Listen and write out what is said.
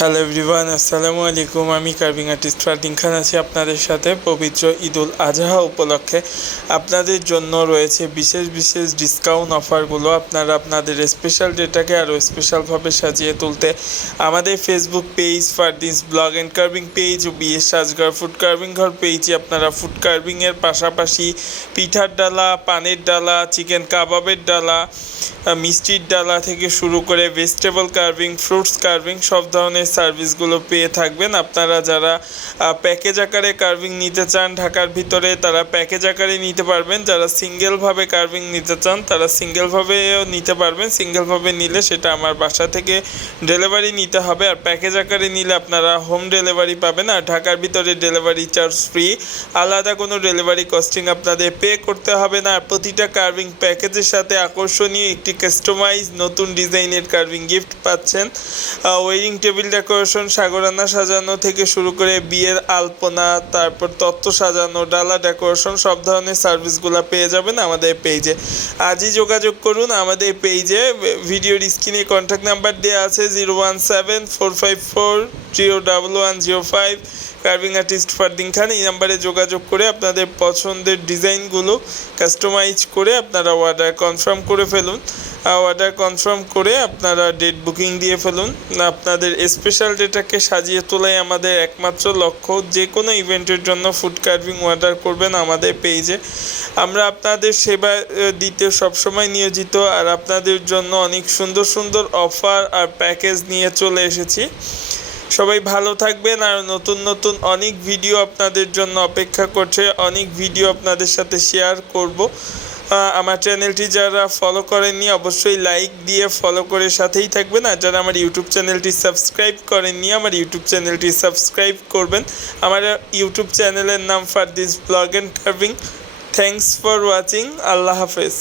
Hello everyone আসসালামু আলাইকুম আমি কার্ভিং আর্টিস্ট ফারদিন খান আছি আপনাদের সাথে। পবিত্র ঈদুল আজহা উপলক্ষে আপনাদের জন্য রয়েছে বিশেষ বিশেষ ডিসকাউন্ট অফারগুলো আপনারা আপনাদের স্পেশাল ডেটাকে আরও স্পেশালভাবে সাজিয়ে তুলতে আমাদের Facebook page Fardin's vlog and carving page O BS Sajghor food carving ঘর পেজে আপনারা ফুড কার্ভিংয়ের পাশাপাশি পিঠার ডালা, পানের ডালা চিকেন কাবাবের ডালা মিষ্টির ডালা থেকে শুরু করে ভেজিটেবল কার্ভিং ফ্রুটস কার্ভিং সব ধরনের সার্ভিসগুলো পেয়ে থাকবেন। আপনারা যারা প্যাকেজ আকারে কার্ভিং নিতে চান ঢাকার ভিতরে, তারা প্যাকেজ আকারে নিতে পারবেন। যারা সিঙ্গেলভাবে কার্ভিং নিতে চান, তারা সিঙ্গেলভাবেও নিতে পারবেন। সিঙ্গেলভাবে নিলে সেটা আমার বাসা থেকে ডেলিভারি নিতে হবে। আর প্যাকেজ আকারে নিলে আপনারা হোম ডেলিভারি পাবেন। আর ঢাকার ভিতরে ডেলিভারি চার্জ ফ্রি আলাদা কোনো ডেলিভারি কস্টিং আপনাদের পে করতে হবে না। আর প্রতিটা কার্ভিং প্যাকেজের সাথে আকর্ষণীয় একটি কাস্টমাইজ নতুন ডিজাইনের কার্ভিং গিফট পাচ্ছেন। ওয়েডিং টেবিল ডেকোরেশন সাগরানা সাজানো থেকে শুরু করে বিয়ের আলপনা, তারপর তত্ত্ব সাজানো, ডালা ডেকোরেশন, সব ধরনের সার্ভিসগুলো পেয়ে যাবেন আমাদের পেজে। আজই যোগাযোগ করুন, আমাদের পেজে ভিডিওর স্ক্রিনে কন্ট্যাক্ট নাম্বার দেওয়া আছে zero one seven four five four zero double one zero five carving artist Fardin Khan, এই নাম্বারে যোগাযোগ করে আপনাদের পছন্দের ডিজাইনগুলো কাস্টমাইজ করে আপনারা অর্ডার কনফার্ম করে ফেলুন। অর্ডার কনফার্ম করে আপনারা ডেট বুকিং দিয়ে ফেলুন। আপনাদের স্পেশাল ডেটাকে সাজিয়ে তোলাই আমাদের একমাত্র লক্ষ্য। যে কোনো ইভেন্টের জন্য ফুড কার্ভিং অর্ডার করবেন আমাদের পেজে আমরা আপনাদের সেবা দিতে সবসময় নিয়োজিত আর আপনাদের জন্য অনেক সুন্দর সুন্দর অফার আর প্যাকেজ নিয়ে চলে এসেছি। সবাই ভালো থাকবেন আর নতুন নতুন অনেক ভিডিও আপনাদের জন্য অপেক্ষা করছে। অনেক ভিডিও আপনাদের সাথে শেয়ার করব। আমার চ্যানেলটি যারা ফলো করেননি, অবশ্যই লাইক দিয়ে ফলো করে সাথেই থাকবেন। আর যারা আমার ইউটিউব চ্যানেলটি সাবস্ক্রাইব করেননি, আমার ইউটিউব চ্যানেলটি সাবস্ক্রাইব করবেন। আমার ইউটিউব চ্যানেলের নাম Fardin's vlog and carving thanks for watching আল্লাহ হাফেজ।